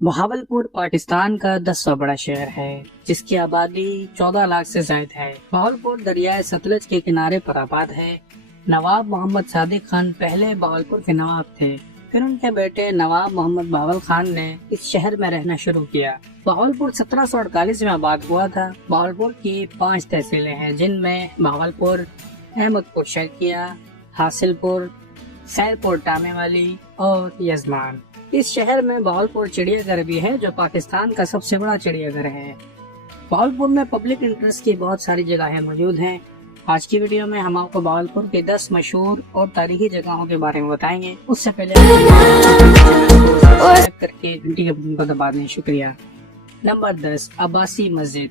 बहावलपुर पाकिस्तान का 10वां बड़ा शहर है, जिसकी आबादी 14 लाख से ज्यादा है। बहावलपुर दरियाए सतलज के किनारे पर आबाद है। नवाब मोहम्मद सादिक खान पहले बहावलपुर के नवाब थे। फिर उनके बेटे नवाब मोहम्मद बहावल खान ने इस शहर में रहना शुरू किया। बहावलपुर 1748 में आबाद हुआ था। बहावलपुर की 5 तहसीलें हैं, जिनमें बहावलपुर, अहमदपुर शर्किया, हासिलपुर, सैदपुर टामे वाली और यजमान। इस शहर में बहावलपुर चिड़ियाघर भी है, जो पाकिस्तान का सबसे बड़ा चिड़ियाघर है। बहावलपुर में पब्लिक इंटरेस्ट की बहुत सारी जगहें मौजूद हैं। आज की वीडियो में हम आपको बहावलपुर के 10 मशहूर और तारीखी जगहों के बारे में बताएंगे। उससे पहले करके घंटी के बटन को दबा दें। शुक्रिया। नंबर 10, अब्बासी मस्जिद।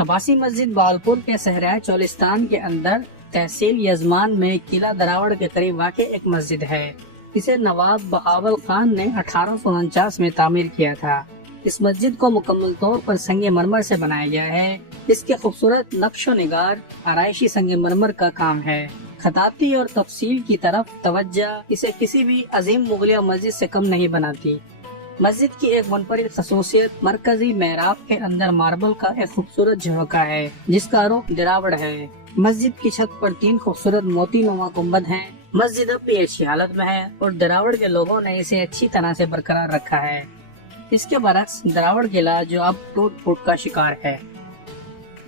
अब्बासी मस्जिद बहावलपुर के सहराए चोलिस्तान के अंदर तहसील यजमान में किला दरावड़ के करीब वाक़ एक मस्जिद है। इसे नवाब बहावल खान ने 1849 में तामीर किया था। इस मस्जिद को मुकम्मल तौर पर संगे मरमर से बनाया गया है। इसके खूबसूरत नक्शो निगार आराइशी संगे मरमर का काम है। खताती और तफसील की तरफ तवज्जो इसे किसी भी अजीम मुगलिया मस्जिद से कम नहीं बनाती। मस्जिद की एक मुनफरिद खसूसियत मरकजी मेहराब के अंदर मार्बल का एक खूबसूरत झरोखा है, जिसका रुख दरावड़ है। मस्जिद की छत पर 3 खूबसूरत मोती नुमा गुंबद हैं। मस्जिद अब भी अच्छी हालत में है और दरावड़ के लोगों ने इसे अच्छी तरह से बरकरार रखा है। इसके बरक्स दरावड़ किला जो अब टूट फूट का शिकार है।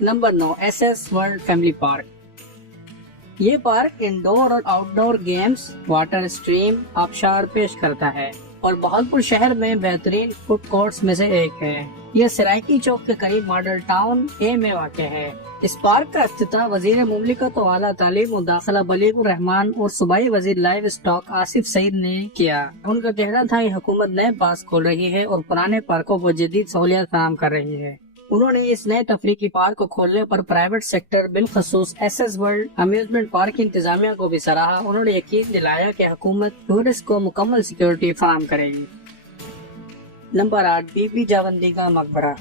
Number 9, SS world family park. ये पार्क इंडोर और आउटडोर गेम्स, वाटर स्ट्रीम, आबशार पेश करता है और बहावलपुर शहर में बेहतरीन फूड कोर्ट्स में से एक है। यह सराइकी चौक के करीब मॉडल टाउन ए में वाक़ है। इस पार्क का इफ्तिताह वजीर मुमलिकत और आला तालीम और दाखिला बलीगुर रहमान और सूबाई वजीर लाइव स्टॉक आसिफ सईद ने किया। उनका कहना था कि हुकूमत नए पार्क खोल रही है और पुराने पार्कों को जदीद सहूलियत फराहम कर रही है। उन्होंने इस नए तफरीकी पार्क को खोलने पर प्राइवेट सेक्टर बिलखसूस SS वर्ल्ड अम्यूजमेंट पार्क की इंतजामिया को भी सराहा। उन्होंने यकीन दिलाया कि हुकूमत टूरिस्ट को मुकम्मल सिक्योरिटी फराहम करेगी। नंबर 8, बीबी जावंदी का मकबरा।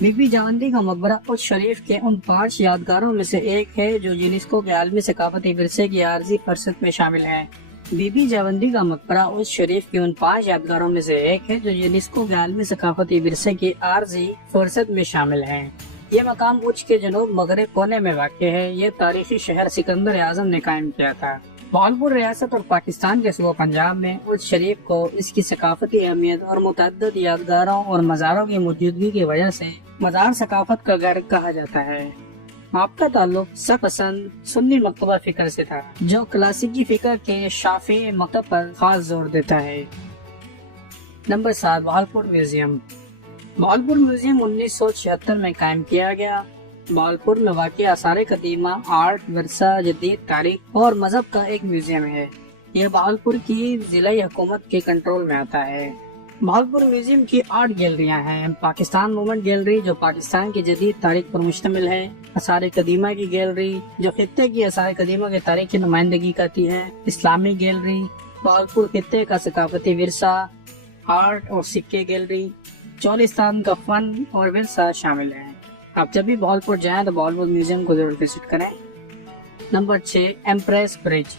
बीबी जावंदी का मकबरा उस शरीफ के उन 5 यादगारों में से एक है जो यूनेस्को के आलमी सकाफती विरसे की आर्जी फहरिस्त में शामिल है। बीबी जावंदी का मकबरा उस शरीफ के उन 5 यादगारों में से एक है जो यूनेस्को के आलमी सकाफती विरसे की आर्जी फहरिस्त में शामिल है। ये मकाम उच्च के जनूब मगरब कोने में वाक़ है। ये तारीखी शहर सिकंदर आजम ने कायम किया था। बहावलपुर रियासत और पाकिस्तान के सूबा पंजाब में उस शरीफ को इसकी सकाफती अहमियत और मुतअद्दिद यादगारों और मज़ारों की मौजूदगी की वजह से मज़ार सकाफत का घर कहा जाता है। आपका ताल्लुक सपसंद सुन्नी मकतबा फिक्र से था, जो क्लासिकी फिक्र के शाफी मकतब पर खास जोर देता है। Number 7, Bahawalpur museum. Bahawalpur museum 1976 में कायम किया गया। बहावलपुर में वाक़ आसार कदीमा, आर्ट, विरसा, जदीद तारीख और मजहब का एक म्यूजियम है। यह बहावलपुर की जिलाई हुकूमत के कंट्रोल में आता है। बहावलपुर म्यूजियम की 8 गैलरियां हैं। पाकिस्तान मूवमेंट गैलरी जो पाकिस्तान की जदीद तारीख पर मुश्तमिल है, आसार कदीमा की गैलरी जो खित्ते की आसार कदीमा की तारीख की नुमाइंदगी करती है, इस्लामी गैलरी, बहावलपुर खित्ते का सकाफती विरसा, आर्ट और सिक्के गैलरी, चोलिस्तान का फन और विरसा शामिल है। आप जब भी बहावलपुर जाएं तो बहावलपुर म्यूजियम को जरूर विजिट करें। Number 6, empress bridge.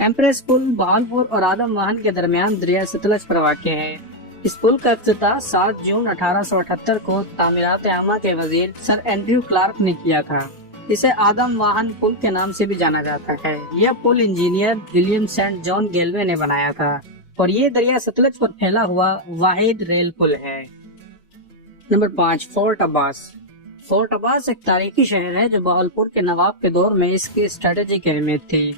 एम्प्रेस पुल बहावलपुर और आदम वाहन के दरमियान दरिया सतलज पर वाक़ है। इस पुल का इफ्तिताह 7 जून 1878 को तामीरात आमा के वजीर सर एंड्रयू क्लार्क ने किया था। इसे आदम वाहन पुल के नाम से भी जाना जाता है। यह पुल इंजीनियर विलियम सेंट जॉन गेलवे ने बनाया था और ये दरिया सतलज पर फैला हुआ वाहिद रेल पुल है। Number 5, fort Abbas. Fort Abbas एक तारीखी शहर है जो बहावलपुर के नवाब के दौर में इसकी स्ट्रेटेजिक अहमियत थी।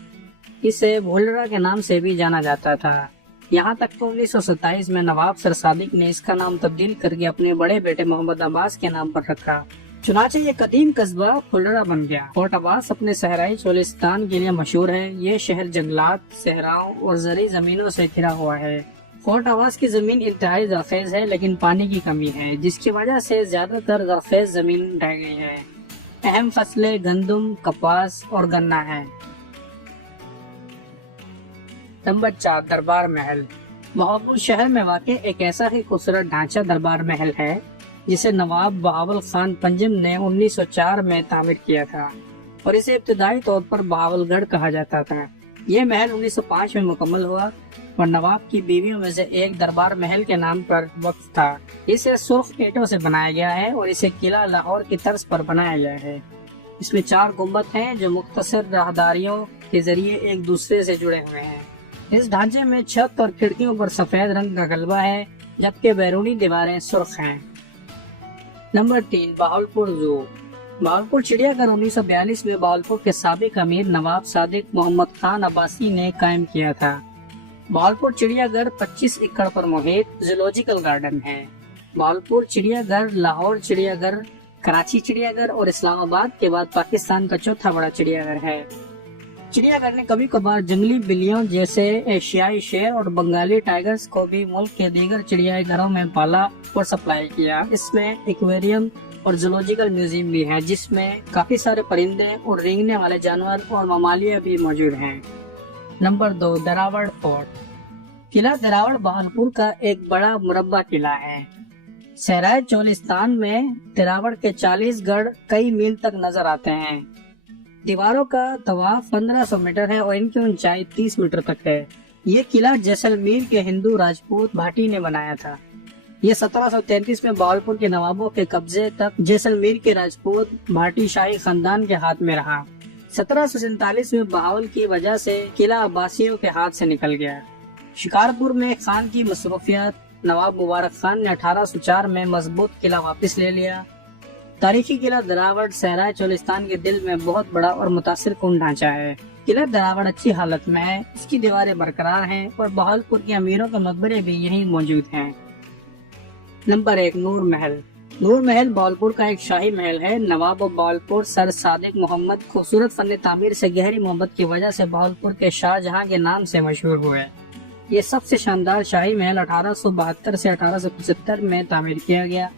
इसे भोलरा के नाम से भी जाना जाता था। यहाँ तक तो 1927 में नवाब सर सादिक ने इसका नाम तब्दील करके अपने बड़े बेटे मोहम्मद अब्बास के नाम पर रखा। चुनाचे ये कदीम कस्बा भोलरा बन गया। फोर्ट अब्बास अपने सहराई चोलिस्तान के लिए मशहूर है। ये शहर जंगलात, सहराओं और जरी जमीनों से घिरा हुआ है। फोर्ट अब्बास की जमीन इंतहाई ज़रखेज़ है, लेकिन पानी की कमी है, जिसकी वजह से ज्यादातर ज़रखेज़ जमीन रह गई है। अहम फसलें गंदम, कपास और गन्ना है। नंबर 4, दरबार महल। बहावलपुर शहर में वाक़ एक ऐसा ही खूबसूरत ढांचा दरबार महल है जिसे नवाब बहावल खान पंजम ने 1904 में तामीर किया था और इसे इब्तदाई तौर पर बहावलगढ़ कहा जाता था। یہ محل 1905 میں مکمل ہوا اور نواب کی بیویوں میں سے ایک دربار محل کے نام پر وقف تھا۔ اسے سرخ اینٹوں سے بنایا گیا ہے اور اسے قلعہ لاہور کی طرز پر بنایا گیا ہے۔ اس میں 4 گنبد ہیں جو مختصر راہداریوں کے ذریعے ایک دوسرے سے جڑے ہوئے ہیں۔ اس ڈھانچے میں چھت اور کھڑکیوں پر سفید رنگ کا غلبہ ہے جبکہ بیرونی دیواریں سرخ ہیں۔ نمبر 3، بہاولپور زو۔ بہاولپور چڑیا گھر 1942 میں بہاولپور کے سابق امیر نواب صادق محمد خان عباسی نے قائم کیا تھا۔ بہاولپور چڑیا گھر 25 ایکڑ پر محیط زولوجیکل گارڈن ہے۔ بہاولپور چڑیا گھر لاہور چڑیا گھر، کراچی چڑیا گھر اور اسلام آباد کے بعد پاکستان کا چوتھا بڑا چڑیا گھر ہے۔ چڑیا گھر نے کبھی کبھار جنگلی بلیوں جیسے ایشیائی شیر اور بنگالی ٹائیگرز کو بھی ملک کے دیگر چڑیا گھروں میں پالا اور سپلائی کیا۔ اس میں ایکویریم اور زولوجیکل میوزیم بھی ہے جس میں کافی سارے پرندے اور رینگنے والے جانور اور ممالیہ بھی موجود ہیں۔ Number 2، Derawar fort. قلعہ دراوڑ بہاولپور کا ایک بڑا مربع قلعہ ہے۔ صحرائے چولستان میں دراوڑ کے 40 گڑھ کئی میل تک نظر آتے ہیں۔ دیواروں کا طواف 1500 میٹر ہے اور ان کی اونچائی 30 میٹر تک ہے۔ یہ قلعہ جیسلمیر کے ہندو راجپوت بھاٹی نے بنایا تھا۔ یہ 1733 میں بہاولپور کے نوابوں کے قبضے تک جیسلمیر کے راجپوت بھاٹی شاہی خاندان کے ہاتھ میں رہا۔ 1747 میں بہاول کی وجہ سے قلعہ عباسیوں کے ہاتھ سے نکل گیا۔ شکارپور میں خان کی مصروفیات، نواب مبارک خان نے 1804 میں مضبوط قلعہ واپس لے لیا۔ تاریخی قلعہ دراوڑ صحرائے چولستان کے دل میں بہت بڑا اور متاثر کن ڈھانچہ ہے۔ قلعہ دراوڑ اچھی حالت میں ہے، اس کی دیواریں برقرار ہیں اور بہاولپور کے امیروں کے مقبرے بھی یہیں موجود ہیں۔ نمبر 1، نور محل۔ نور محل بہاولپور کا ایک شاہی محل ہے۔ نواب بہاولپور سر صادق محمد خوبصورت فن تعمیر سے گہری محبت کی وجہ سے بہاولپور کے شاہ جہاں کے نام سے مشہور ہوئے۔ یہ سب سے شاندار شاہی محل 1872 سے 1875 میں تعمیر کیا گیا۔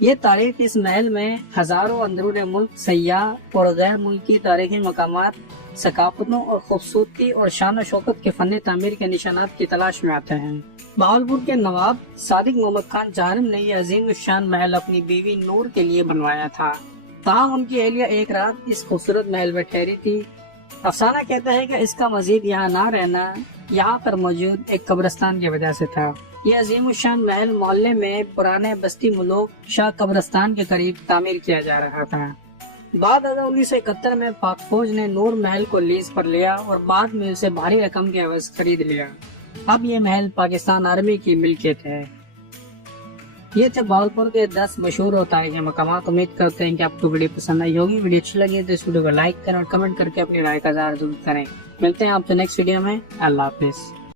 یہ تاریخ اس محل میں ہزاروں اندرون ملک سیاح اور غیر ملکی تاریخی مقامات، ثقافتوں اور خوبصورتی اور شان و شوکت کے فن تعمیر کے نشانات کی تلاش میں آتے ہیں۔ بہاولپور کے نواب صادق محمد خان چہارم نے یہ عظیم الشان محل اپنی بیوی نور کے لیے بنوایا تھا۔ تاہم ان کی اہلیہ ایک رات اس خوبصورت محل میں ٹھہری تھی۔ افسانہ کہتا ہے کہ اس کا مزید یہاں نہ رہنا یہاں پر موجود ایک قبرستان کی وجہ سے تھا۔ یہ عظیم الشان محل محلے میں پرانے بستی ملوک شاہ قبرستان کے قریب تعمیر کیا جا رہا تھا۔ بعد ازاں 1971 میں پاک فوج نے نور محل کو لیز پر لیا اور بعد میں اسے بھاری رقم کے عوض خرید لیا۔ اب یہ محل پاکستان آرمی کی ملکیت ہے۔ یہ تھے بہاولپور کے 10 مشہور اور تاریخی مقامات۔ امید کرتے ہیں کہ آپ کو ویڈیو پسند آئی ہوگی۔ ویڈیو اچھی لگی تو اس ویڈیو کو لائک کریں اور کمنٹ کر کے اپنی رائے کا اظہار ضرور کریں۔ ملتے ہیں آپ سے نیکسٹ ویڈیو میں۔ اللہ حافظ۔